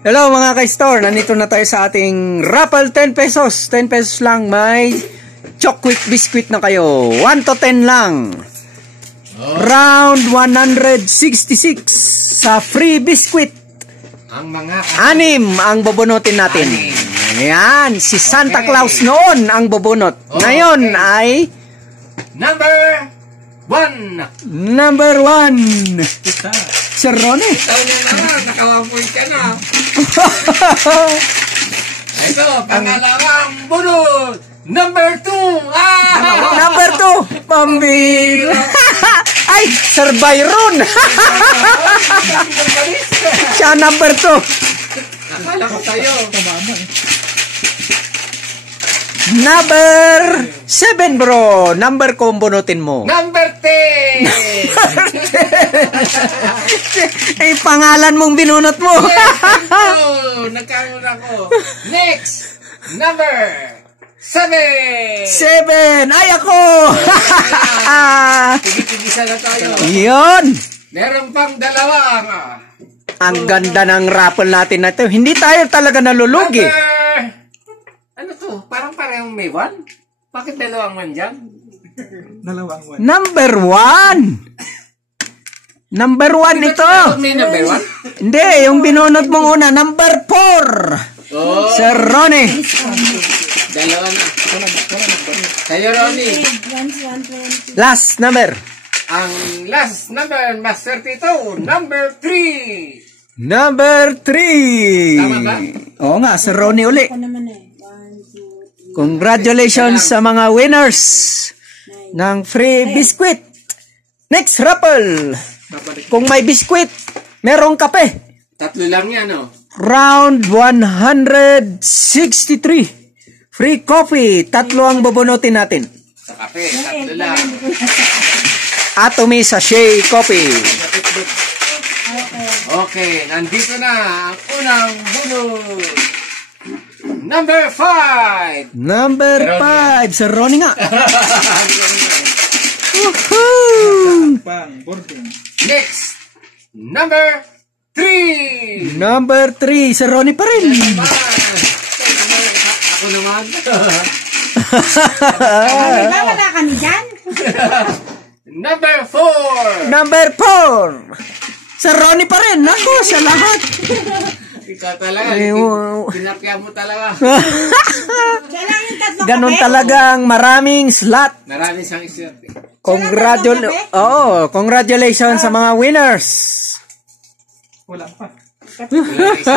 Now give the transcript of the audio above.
Hello mga ka-store, nandito na tayo sa ating raffle 10 pesos. 10 pesos lang, may chocolate biscuit na kayo. 1 to 10 lang. Round 166 sa free biscuit. Ang mga 6 ang bubunutin natin. Ayan, si Santa Claus noon ang bubunot. Ngayon ay number 1. Number 1. Sir Ronnie. Ikaw na naman, nakawapoy ka na. Ito, pangalawang bunot. Number 2. Number 2. Pambir. Ay, Sir Byron. Siya number 2. Akala ko tayo. Number 7 bro. Number ko ang bunutin mo. Number 10. Ay, pangalan mong binunot mo. Nagkamura ko. Next. Number 7. 7. Ay, ako. Tigit-tigisa na tayo. Yun. Meron pang dalawang. Ang ganda ng raffle natin na ito. Hindi tayo talaga nalulugi. Ano to? Parang parehong may 1? Bakit dalawang 1 dyan? Dalawang 1. Number 1. Number 1 ito. May number 1? Hindi, yung binunot mong una. Number 4. Oh. Sir Ronnie. Dalawa na. Sa'yo, Ronnie. Last number. Ang last number, Master Tito, number 3. Number 3. Tama ba? Oo nga, Sir Ronnie uli. Congratulations sa mga winners ng free biscuit. Next raffle. Kung may biscuit, merong kape. 3 lang yan, oh. Round 163. Free coffee. 3 ang bubunutin natin. Sa kape, 3 lang. Atomy Sachet Coffee. Okay, nandito na ang unang bunot. Number 5. Number 5. Sir Ronnie nga. Woohoo! Next, number 3. Number 3. Sir Ronnie pa rin. Ako naman. Wala ka ni dyan? Number 4. Number 4. Sir Ronnie pa rin. Ako, sa lahat. Ikaw talaga. Pinakya mo talaga. Ganon talagang maraming slot. Marami siyang isip. Congratulations sa mga winners. Wala pa. Wala isa.